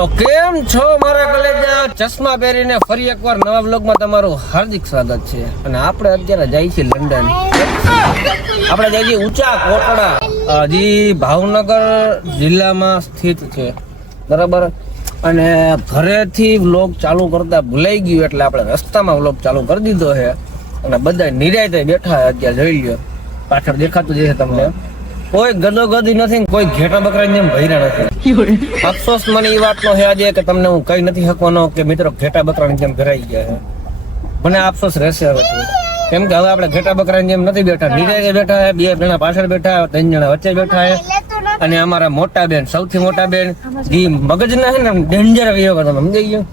તો કેમ છો મારા કલેજા? ચશ્મા પહેરીને ફરી એકવાર નવા વ્લોગમાં તમારું હાર્દિક સ્વાગત છે. અને આપણે અત્યારે જઈએ છીએ લંડન. આપણે જઈએ છીએ ઊંચા કોટડા, જે ભાવનગર જિલ્લામાં સ્થિત છે, બરાબર. અને ઘરેથી વ્લોગ ચાલુ કરતા ભૂલાઈ ગયું એટલે આપણે રસ્તામાં વ્લોગ ચાલુ કરી દીધો છે. અને બધા નિરાયતે બેઠા અત્યારે જોઈ લ્યો, પાછળ દેખાતું જ છે તમને. કોઈ ગદો ગદી નથી, કોઈ ઘેટા બકરાની જેમ ભર્યા નથી. અફસોસ મને એ વાતનો છે આજે કે તમને હું કઈ નથી શકવાનો કે મિત્રો ઘેટા બકરાની જેમ ભરાઈ ગયા છે. મને અફસોસ રહેશે હવે, કેમ કે હવે આપણે ઘેટા બકરાની જેમ નથી બેઠા, નિરાયતે બેઠા છે. 2 જણા પાછળ બેઠા, 3 જણા વચ્ચે બેઠા છે. અને અમારા મોટા બેન, સૌથી મોટા બેન, જે મગજના છે ને ડેન્જર કયો કે તમે સમજાઈ ગયો,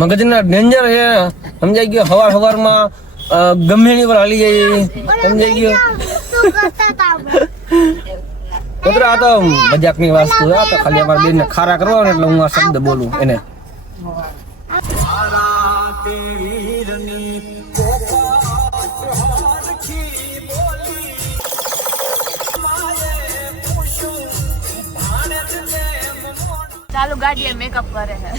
મગજના ડેન્જર છે, સમજાઈ ગયો. હવારમાં ગમે એની પર હાલી જાય, સમજાઈ ગયો. મિત્રો આ તો મજાકની વસ્તુ છે, તો ખાલી અમારા બેન ને ખારા કરવા એટલે હું આ શબ્દ બોલું એને. ચાલુ ગાડીએ મેકઅપ કરે છે.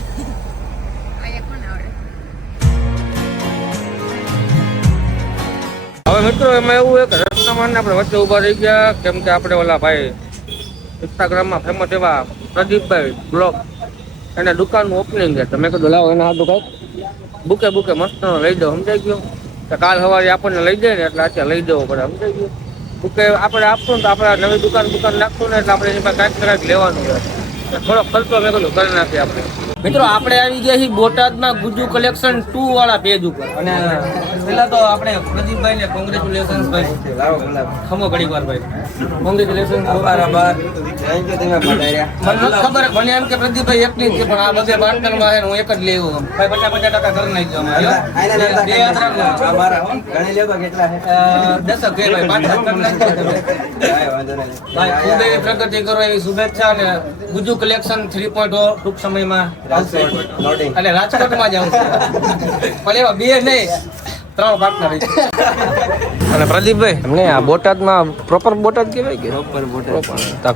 હવે મિત્રો એમાં એવું છે કે રસ્તામાં આપણે વચ્ચે ઉભા રહી ગયા, કેમ કે આપણે ઓલા ભાઈ ઇન્સ્ટાગ્રામમાં ફેમસ એવા પ્રદીપભાઈ બ્લોગ, એને દુકાનનું ઓપનિંગ છે. તો મેં કીધું લાવો એના હાથ દુકાન બુકે મસ્ત લઈ દો, સમજાઈ ગયો. તો કાલ સવારે આપણને લઈ જાય ને એટલે અત્યારે લઈ દેવો પડે, સમજાઈ ગયો. બુકે આપણે આપશું ને તો આપણે નવી દુકાન નાખશું ને એટલે આપણે એની પાસે કાંઈક લેવાનું છે. થોડો ખર્ચો મેં કીધું કરી નાખીએ આપણે. મિત્રો આપણે આવી ગયા છીએ બોટાદમાં ગુજુ કલેક્શન 2 વાળા પેજ ઉપર. અને પેલા તો આપણે પ્રદીપભાઈ ને કોંગ્રેચ્યુલેશન ભાઈ, ખમો ઘડી વાર ભાઈ, કોંગ્રેચ્યુલેશન. મને ખબર, મને એમ કે પ્રદીપભાઈ એકલી જ છે, પણ આ બધે પાર્ટનરમાં છે, હું એક જ લેવું ભાઈ. 50% કરી નાખજો ભાઈ, 5 ખૂબ પ્રગતિ કરો એવી શુભેચ્છા. અને ગુજુ કલેક્શન 3.0 ટૂંક સમયમાં આવશે, એટલે રાજકોટમાં જ આવશે. પણ એવા 2 નહીં, 3 પાર્ટનર. અને પ્રદીપભાઈ અમને આ બોટાદમાં પ્રોપર બોટાદ કહેવાય કે પ્રોપર બોટાદ?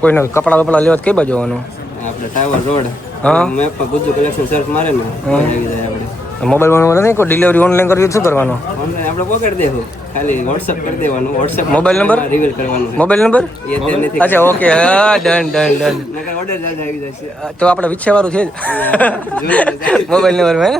કોઈને કપડા બપડા લેવા કઈ બાજુ આવવાનું? આપણે ટાવર રોડ, હા, મેપ પર ગુજુ કલેક્શન સર્ચ મારે ને આવી જાય. આપણે મોબાઈલમાં નથી કોઈ ડિલિવરી ઓનલાઈન કરવી, શું કરવાનું? ઓનલાઈન આપણે પકડી દેવું, ખાલી WhatsApp કરી દેવાનું. WhatsApp મોબાઈલ નંબર રિવીલ કરવાનો, મોબાઈલ નંબર એ તે નથી. અચ્છા, ઓકે, હા, ડન. નકર ઓર્ડર જાજા આવી જશે. તો આપણે વિછેવાળું છે મોબાઈલ નંબર માં.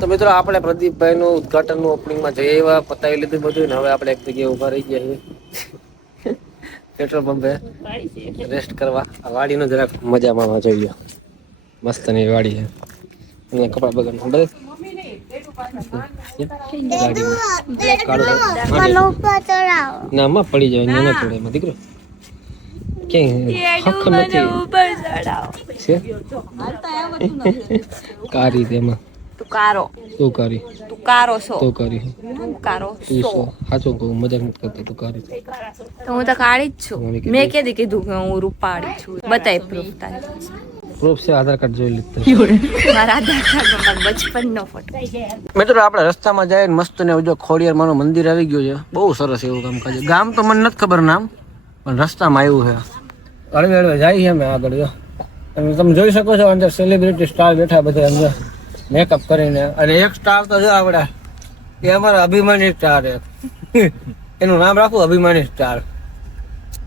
તો મિત્રો આપણે પ્રદીપભાઈનું ઉદઘાટનનું ઓપનિંગમાં જઈએ એવા પતાવી લીધું બધું ને હવે આપણે એક જગ્યાએ ઉભા રહી ગયા છીએ પેટ્રોલ પંપે રેસ્ટ કરવા. આ વાડીનો જરાક મજા માણવા જોઈએ, મસ્તની વાડી છે. અહીંયા કપડા બગડનું બસ ના માં પડી જાય, અહીંયા ના પડે એમાં દીકરો. ક્યાંય કારી તેમાં તું કારી તું કારો છો, તું કારી તું કારો તું છો. સાચું કહું, મજાક નથી કરતો, તું કારી. તો હું તો કાળી જ છું. મેં કેદી કીધું કે હું રૂપાળી છું? બતાય પ્રૂફ તારે. પ્રૂફ છે, આધાર કાર્ડ જોઈ લીધું. મારા આધાર કાર્ડ માં બચપનનો ફોટો. મિત્રો આપણે રસ્તામાં જાય મસ્ત ને જો ખોડિયાર માનું મંદિર આવી ગયું છે, બહુ સરસ એવું કામકાજ. ગામ તો મને નથી ખબર નામ, પણ રસ્તામાં આવ્યું છે. હળવે જાય છે અમે આગળ જો. તમે જોઈ શકો છો અંદર સેલિબ્રિટી સ્ટાર બેઠા બધા અંદર મેકઅપ કરીને. અને એક સ્ટાર તો જો આપણે એ અમારા અભિમાની સ્ટાર છે, એનું નામ રાખું અભિમાની સ્ટાર.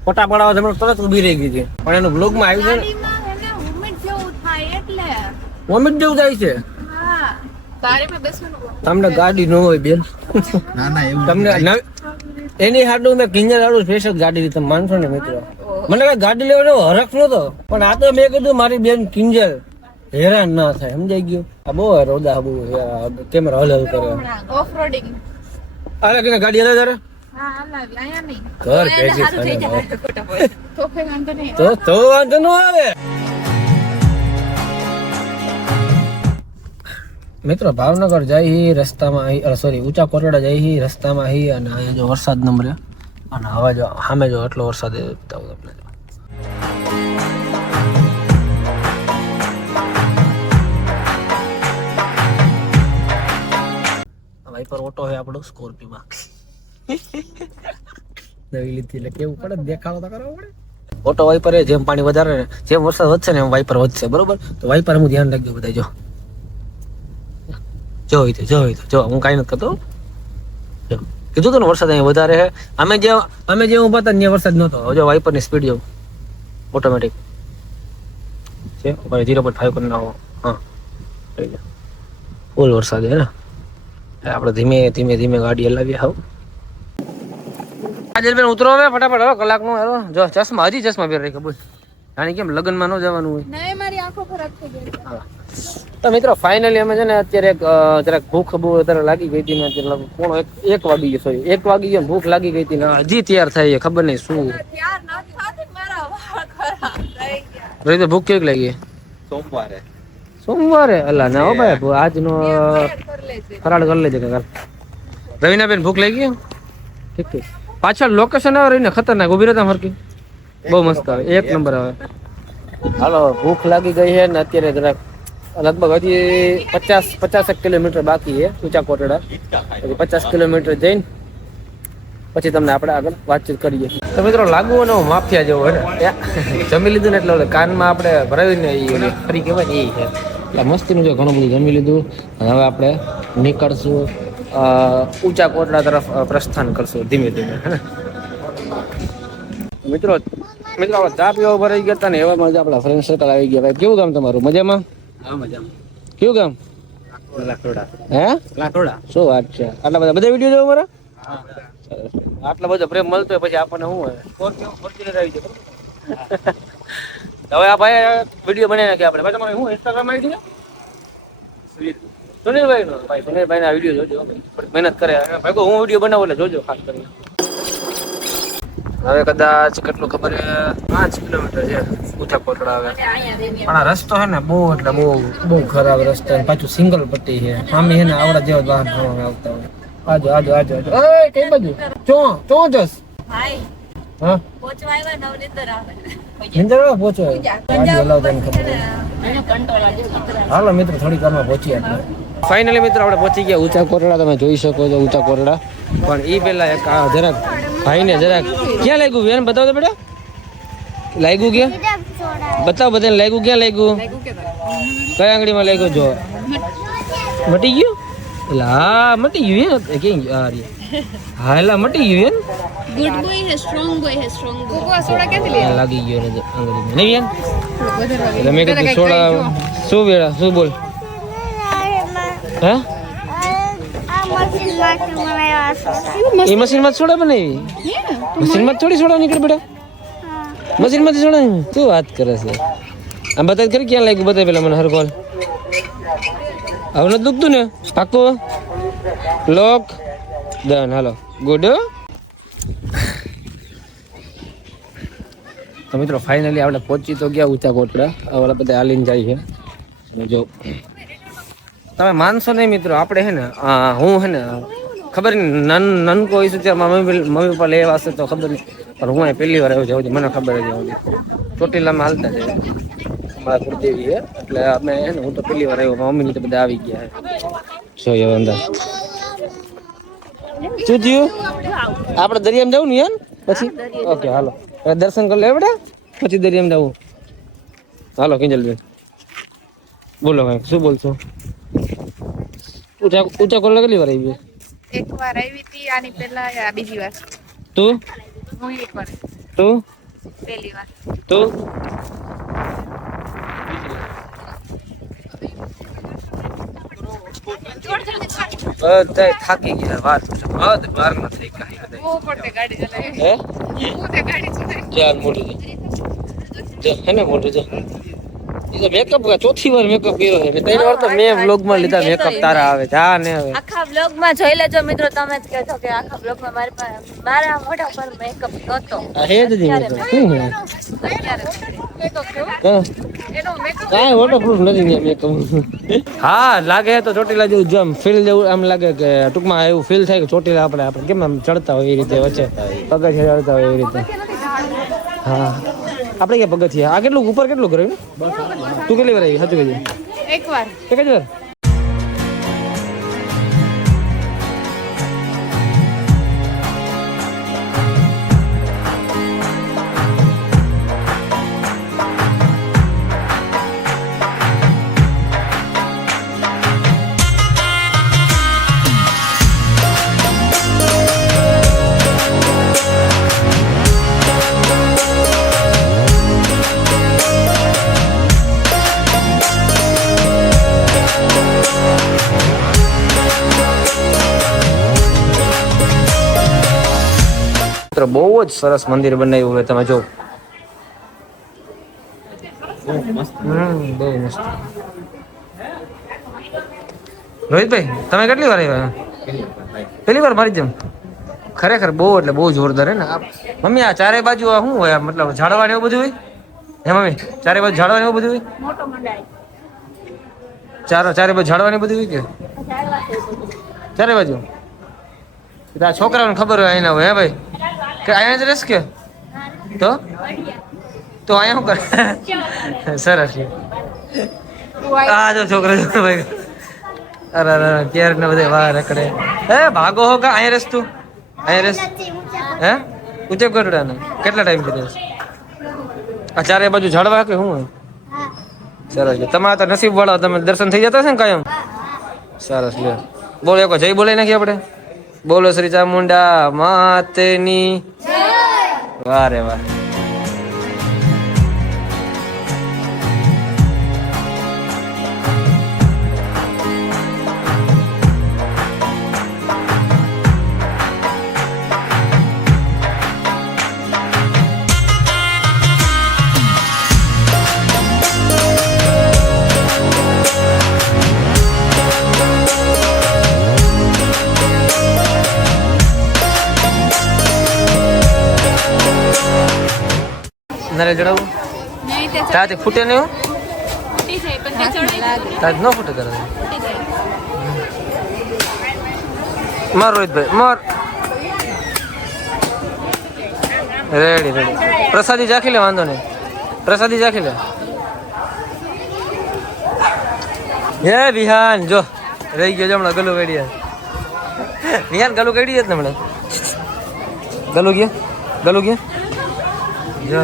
ફોટા પડાવવા તમે તરત ઉભી રહી ગઈ છે, પણ એનું બ્લોગમાં આવ્યું છે ને વોમિટ જેવું થાય છે. તમને ગાડી ન હોય બેન, તમને એની હાટું મેં કિંજર હાટું સ્પેશિયલ ગાડી તમે માનશો ને મિત્રો. મને કઈ ગાડી લેવાનો હરખ નતો, પણ આ તો મેં કીધું મારી બેન કિંજર હેરાન ના થાય, સમજાઈ ગયું. આ બહુ રોદા બહુ કેમેરા હલ કરે. અરે કે ગાડી હલે તારે ઘર ભેગી તો વાંધો ન આવે. મિત્રો ભાવનગર જાય રસ્તામાં, સોરી ઊંચા કોટડા જાય રસ્તામાં હી. અને અહીંયા જો વરસાદ નંબરે, અને હવે જો સામે જો એટલો વરસાદ તમને વાઇપર ઓટો હે આપણો સ્કોર્પિયોમાં. નવી લીધી એટલે કેવું પડે દેખાડો તો કરવો પડે. ઓટો વાઇપર જેમ પાણી વધારે ને જેમ વરસાદ વધશે ને એમ વાઇપર વધશે બરોબર. તો વાઇપર હું ધ્યાન રાખજો બધા જો હું કાંઈ નથી કરતો. જો કીધું તું ને વરસાદ અહીંયા વધારે છે. અમે જે ઊભા હતા ત્યાં વરસાદ નહોતો. જો વાઇપરની સ્પીડ જો ઓટોમેટિક છે 0.5 કરી નાખો. હા ફૂલ વરસાદ છે ને આપણે ધીમે ધીમે ગાડી હલાવીએ. હાવ આજે બેન ઉતરો હવે ફટાફટ હવે કલાકનું હેરો. જો ચશ્મા પહેરી રાખે બોલ જાણી કેમ લગ્નમાં ન જવાનું હોય. નહીં મારી આંખો ખરાબ થઈ ગઈ. તો મિત્રો ફાઇનલી અમે છે ને અત્યારે જરાક ભૂખ બહુ વધારે લાગી ગઈ હતી ને અત્યારે કોણ 1 વાગી ગયો સોરી 1 વાગી ગયો ભૂખ લાગી ગઈ હતી ને હજી તૈયાર થાય ખબર નહીં શું ભાઈ. તો ભૂખ કેવી લાગી? સોમવારે અલ્લા ના હો ભાઈ આજનો ફરાળ કરી લેજે કાકા. રવિના બેન ભૂખ લાગી ઠીક પાછળ લોકેશન આવે રહીને ખતરનાક ઉભી રહેતા ફરકી બહુ મસ્ત આવે 1 નંબર આવે. હાલો ભૂખ લાગી ગઈ છે ને અત્યારે જરાક લગભગ હજી 50 કિલોમીટર બાકી છે ઊંચા કોટડા. 50 કિલોમીટર જઈને પછી તમને આપણે આગળ વાતચીત કરીએ. તો મિત્રો લાગુ અને માફિયા જેવો હે ને જમી લીધું ને એટલે કાનમાં આપણે ભરાવીને ફરી કહેવાય ને એ છે એટલે મસ્તીનું જો ઘણું બધું જમી લીધું. હવે આપણે નીકળશું ઊંચા કોટડા તરફ પ્રસ્થાન કરશું ધીમે ધીમે હે ને. મિત્રો આપણે ચા પીવા ભરાઈ ગયા હતા ને એવામાં આપણા ફ્રેન્ડ સર્કલ આવી ગયા. ભાઈ કેવું ગામ તમારું? મજામાં? કેવું ગામ? હે લાખોડા. શું વાત છે? આટલા બધા વિડીયો જોવો મારા? આટલા બધો પ્રેમ મળતો હોય પછી આપણને શું હોય ફોર્ચ્યુનર આવી જાય. હવે આ ભાઈ વિડીયો બનાવી નાખી આપણે. ભાઈ તમારે શું ઇન્સ્ટાગ્રામ આઈડી છે? સુનિલભાઈ નો ભાઈ સુનિલભાઈ ના વિડીયો જોજો મહેનત કરે ભાઈ. હું વિડીયો બનાવું એટલે જોજો ખાસ કરીને. હવે કદાચ કેટલું ખબર 5 કિલોમીટર છે ઊંચા કોટડા. હવે પણ આ રસ્તો છે ને બહુ એટલે બહુ ખરાબ રસ્તો પાછું સિંગલ પટ્ટી છે. આમે છે ને આવડા જેવા વાહન આવતા હોય. આજો એ કઈ બાજુ ચો જસ ભાઈ હા પહોંચવા આવ્યા નવનીંદર આવે નિંદર પહોંચો ગાડી હલાવતા ને ખબર. હાલો મિત્રો થોડીક વારમાં પહોંચીએ આપણે. ફાઇનલી મિત્રો આપણે પહોંચી ગયા ઊંચા કોટડા. તમે જોઈ શકો છો ઊંચા કોટડા. પણ એ પેલા એક જરાક ભાઈને જરાક ક્યાં લાગ્યું બેન બતાવો તો બેટા. લાગ્યું ક્યાં બતાવો બધાને લાગ્યું ક્યાં લાગ્યું કયા આંગળીમાં લાગ્યું જો મટી ગયું એટલે હા મટી ગયું હે ક્યાં હા એટલે મટી ગયું હે ગુડ બોય હે સ્ટ્રોંગ બોય સોડા ક્યાંથી લે લાગી ગયો ને આંગળીમાં નહીં એટલે મેં કીધું સોડા શું બેડા શું બોલ હે એ મશીનમાં સોડા બનાવી? મશીનમાં થોડી સોડા નીકળે બેટા? મશીનમાંથી સોડા તું વાત કરે છે? આમ બતા ખરી ક્યાં લાગ્યું બતાય પેલા મને હરકોલ. હવે નથી દુખતું ને? પાકું લોક ડન. હાલો ગુડ. તો મિત્રો ફાઇનલી આપણે પહોંચી તો ગયા ઊંચા કોટડા. હવે બધા હાલીને જાય છે. અને જો તમે માનશો નહીં મિત્રો આપણે હે ને હું હે ને ખબર નહીં નનકો હોય છે મમ્મી પપ્પા લેવા હશે તો ખબર નહીં પણ હું પહેલી વાર આવ્યો જાઉં છું મને ખબર જ હતી. ચોટીલામાં હાલતા છે અમારા ગુરુદેવી છે એટલે અમે હે ને હું તો પહેલી વાર આવ્યો મમ્મીની તો બધા આવી ગયા છે. જો અંદર શું થયું આપણે દરિયામાં જવું ને યાર પછી ઓકે હાલો દર્શન કરી લે બેટા પછી દરિયામાં જવું. હાલો કિંજલબેન બોલો ભાઈ શું બોલશો? ઊંચા કોટડા કેટલી વાર આવી? એક વાર આવી હતી આની પહેલા બીજી વાર. તું? હું એક વાર. તું? પહેલી વાર. તું? બધા થાકી ગયા વાત વાર નથી કાંઈ ગાડી ચલાવી હે ગાડી ચલાવી ચાલ મોટું છે હે ને મોટું છે. મેકઅપ ચોથી વાર મેકઅપ કર્યો છે 3 વાર તો મેં વ્લોગમાં લીધા મેકઅપ તારા આવે જા ને હવે આખા વ્લોગમાં જોઈ લેજો મિત્રો. તમે જ કહેજો કે આખા વ્લોગમાં મારા મોઢા પર મેકઅપ નહોતો. હે જ નહીં કાંઈ વોટરપ્રૂફ નથી મેકઅપ. હા લાગે તો ચોટીલા જેવું જેમ ફીલ જેવું આમ લાગે કે ટૂંકમાં એવું ફીલ થાય કે ચોટીલા આપણે કેમ આમ ચડતા હોય એ રીતે વચ્ચે પગથિયા ચડતા હોય એ રીતે. હા આપણે ક્યાં પગથિયા આ કેટલું ઉપર કેટલું કર્યું? તું કેટલી વાર આવી? સાચું કહેજે. એક વાર. એક જ વાર? મિત્રો બહુ જ સરસ મંદિર બનાવ્યું હોય તમે જો બહુ મસ્ત રોહિતભાઈ તમે કેટલી વાર આવ્યા પેલી વાર મારી જેમ ખરેખર બહુ એટલે બહુ જોરદાર હે ને મમ્મી આ ચારે બાજુ આ શું હોય મતલબ ઝાડવા ને એવું બધું હોય હે મમ્મી ચારે બાજુ ઝાડવા ને એવું બધું હોય ચારે બાજુ ઝાડવા ને બધું હોય કે ચારે બાજુ આ છોકરાઓને ખબર હોય અહીંયા હોય હે ભાઈ કે અહીંયા જ રહેશ કે તો અહીંયા શું કરે સરસ છે આ જો છોકરા જો ભાઈ અરે કેર ને બધે વાર રખડે હે ભાગો હો કા અહીંયા રેસ તું અહીંયા રેસ હે ઊંચે ગઢડા ને કેટલા ટાઈમ થી રેસ આ ચારે બાજુ ઝાડવા કે શું સરસ છે તમારા તો નસીબ વાળા તમે દર્શન થઈ જતા છે ને કાયમ સરસ લે બોલો એક જય બોલાઈ નાખીએ આપણે બોલો શ્રી ચામુંડા માતની વાહ રે વાહ નરે જડાવું તાતે ફૂટે નહીં તાજ ન ફૂટે કરે માર રોહિતભાઈ માર રેડી રેડી પ્રસાદી ચાખી લે વાંધો નહીં પ્રસાદી ચાખી લે હે વિહાન જો રહી ગયો હમણાં ગલું કેડી વિહાન ગલું કેડી જ ને હમણાં ગલું ગયા જો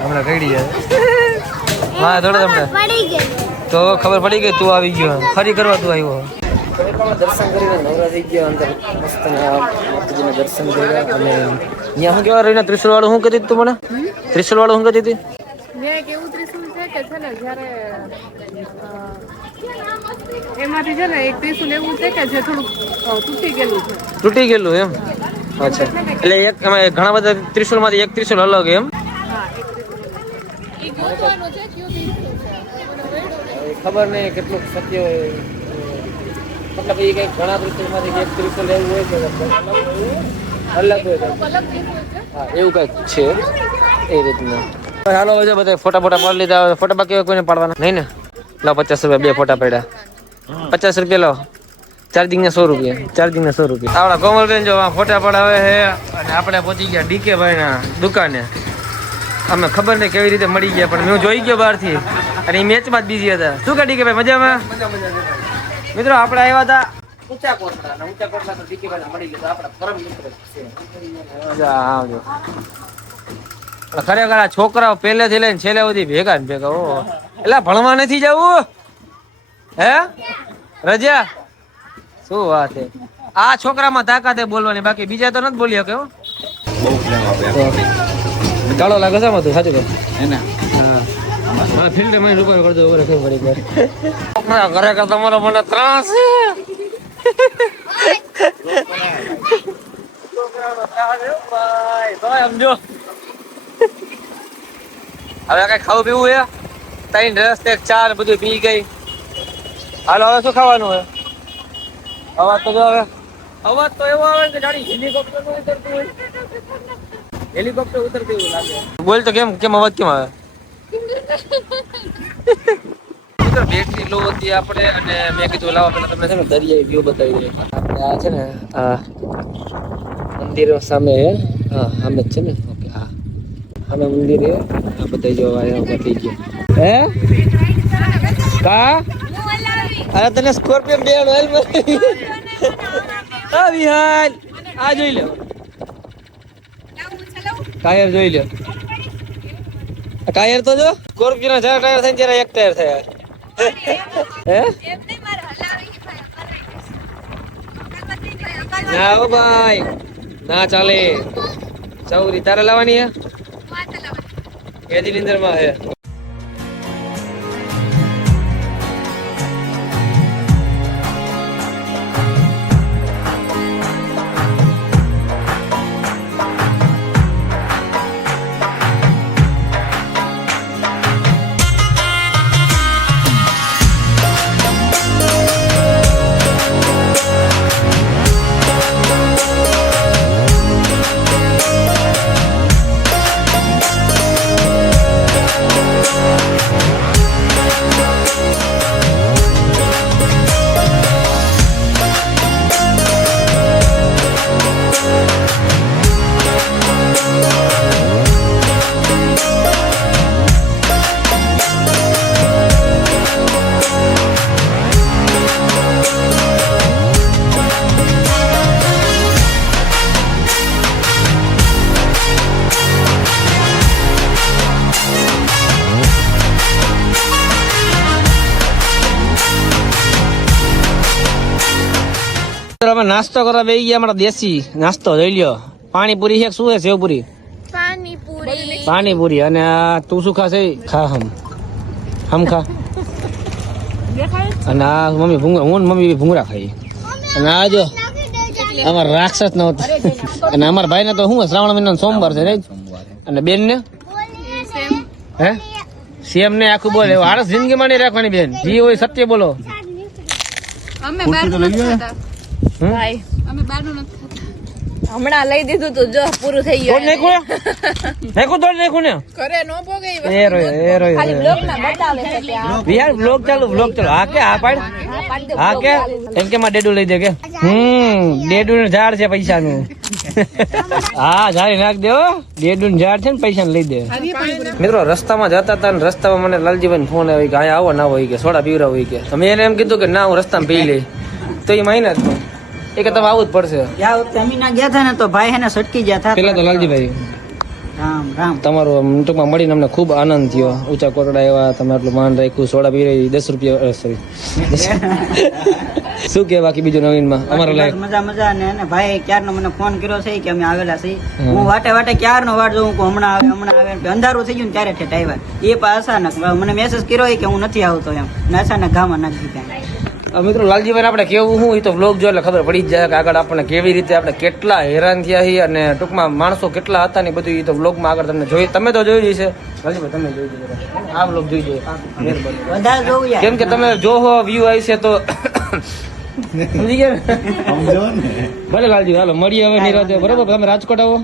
હમણાં કઈડી જાય હા થોડે તમને તો ખબર પડી ગઈ તું આવી ગયો ફરી કરવા તું આવ્યો દર્શન કરીને નવરા થઈ ગયો અંદર મસ્ત માતાજીના દર્શન કર્યા અને અહીંયા શું કેવા રહીને ત્રિશુલ વાળું શું કહેતી તું મને ત્રિશુલ વાળું શું કહેતી હતી એવું ત્રિશુલ છે કે છે ને જ્યારે એમાંથી છે ને એક ત્રિશુલ એવું છે કે જે થોડું તૂટી ગયેલું એમ અચ્છા એટલે એક એમાં ઘણા બધા ત્રિશુલ માંથી એક ત્રિશુલ અલગ એમ ખબર નહીં કેટલું સત્ય હોય મતલબ એ કઈ ઘણા ત્રિશુલ માંથી એક ત્રિશુલ એવું હોય કે અલગ હોય હા એવું કઈક છે એ રીતના હાલો હવે બધા ફોટા પાડી લીધા ફોટા બાકી કોઈને પાડવાના નહીં ને લાવ 50 રૂપિયા બે ફોટા પડ્યા 50 રૂપિયા લાવ ચાર્જિંગ ના 100 રૂપિયા આપડા કોમલબેન જો ફોટા પડાવે છે અને આપણે પહોંચી ગયા ડીકે ભાઈ ના દુકાને અમે ખબર નહીં કેવી રીતે મળી ગયા પણ હું જોઈ ગયો બહારથી અને એ મેચમાં જ બીજી હતા શું કે ડીકે ભાઈ મજામાં મિત્રો આપણે આવ્યા હતા ઊંચા કોટડા તો ડીકે ભાઈ મળી ગયા આપણા પરમ મિત્ર છે આવજો ખરેખર આ છોકરાઓ પહેલેથી લઈને છેલ્લે સુધી ભેગા ને ભેગા ઓ એટલે ભણવા નથી જવું હે રજા શું વાત હે આ છોકરામાં તાકાત બોલવાની બાકી બીજા તો નથી બોલી શકે હો કાળો લાગે છે તું સાચું કહે હા ફિલ્ડ માં રૂપિયા કરજો ઓવર કેમ કરી ઘરે કા તમારો મને ત્રાસ ભાઈ સમજો હવે કઈ ખાવું પીવું હે ત્રણ રસ એક ચાર બધું પી ગઈ હાલો હવે શું ખાવાનું હે અવાજ તો જો હવે અવાજ તો એવો આવે કે જાણી હેલિકોપ્ટર નું ઉતરતું હોય હેલિકોપ્ટર ઉતરતું એવું લાગે બોલ તો કેમ અવાજ કેમ આવે બેટરી લો હતી આપણે અને મેં કીધું લાવો પેલા તમને છે ને દરિયાઈ વ્યૂ બતાવી દઈએ આપણે આ છે ને આ મંદિર સામે હે હા સામે જ છે ને ઓકે હા સામે મંદિર હે આ બધા જો આયા થઈ ગયા હે કા અરે તને સ્કોર્પિયો બેડ ઓઇલ આ વિહાન આ જોઈ લે ટાયર જોઈ લે ટાયર તો જો સ્કોર્પિયો ના 4 ટાયર થઈને જરા એક ટાયર થયા હે ના ઓ ભાઈ ના ચાલે ચૌરી તારે લાવવાની હે એ દિલિંદર માં હે અમે નાસ્તો કરવા બેસી ગયા, અમારા દેશી નાસ્તો જોઈ લ્યો. પાણીપુરી છે, શું છે? સેવપુરી, પાણીપુરી. અને આ તું શું ખાશે? ખા હમ ખા. અને આ મમ્મી ભૂંગળા, હું ને મમ્મી ભૂંગળા ખાઈ. અને આ જો અમારા રાક્ષસ નો અને અમારા ભાઈ ને તો શું શ્રાવણ મહિના સોમવાર છે right? અને બેન ને હે સેમ ને આખું બોલે આળસ જિંદગી માં નહીં રાખવાની બેન, જી હોય સત્ય બોલો. હમણાં લઈ દીધું તું, જો પૂરું થઈ ગયું. બ્લોગ ચાલુ હા કે હા પાડ હા કે એમ કે માં ડેડુ લઈ દે કે ડેડુ નું ઝાડ છે પૈસા નું. હા ઝાડી નાખ દે, ડેડુ નું ઝાડ છે ને પૈસા લઈ દે. મિત્રો રસ્તામાં જતા હતા ને રસ્તામાં મને લાલજીભાઈ ફોન આવ્યો કે અહીંયા આવો ના હોય કે સોડા પીવરા હોય કે. અમે એને એમ કીધું કે ના હું રસ્તામાં પી લઈ, તો એ મહિના જ એ કે તમે આવું જ પડશે. ગયા હતા ને તો ભાઈ એને સટકી ગયા હતા. પેલા તો લાલજીભાઈ રામ રામ, તમારું ટૂંકમાં મળીને અમને ખૂબ આનંદ થયો. ઊંચા કોટડા એવા તમે આટલું માન રાખ્યું, સોડા પી રહી 10 રૂપિયા સોરી શું કે બાકી બીજું નવીનમાં અમારા લાયક મજા મજા. ને ભાઈ ક્યારનો મને ફોન કર્યો છે કે અમે આવેલા છીએ. હું વાટે વાટે ક્યારનો વાટ જોઉં કે હમણાં આવે અંધારું થઈ ગયું ને ત્યારે ઠેઠ આવ્યા. એ પણ અચાનક મને મેસેજ કર્યો કે હું નથી આવતો એમ, ને અચાનક ગામમાં નાખી દીધા. મિત્રો લાલજીભાઈ આપણે કેવું હું એ તો વ્લોગ જો એટલે ખબર પડી જ જાય કે આગળ આપણને કેવી રીતે આપણે કેટલા હેરાન થયા છીએ અને ટૂંકમાં માણસો કેટલા હતા ને બધું એ તો વ્લોગમાં આગળ તમને જોઈ, તમે તો જોઈ જશે લાલજીભાઈ, તમે જોઈ જજો આ વ્લોગ જોઈ જોઈએ વધારે જોવું યાર, કેમ કે તમે જોહો વ્યૂ આવી છે તો સમજી ગયા ને? ભલે લાલજી હાલો મળીએ હવે નિરાતે, બરોબર? તમે રાજકોટ આવો.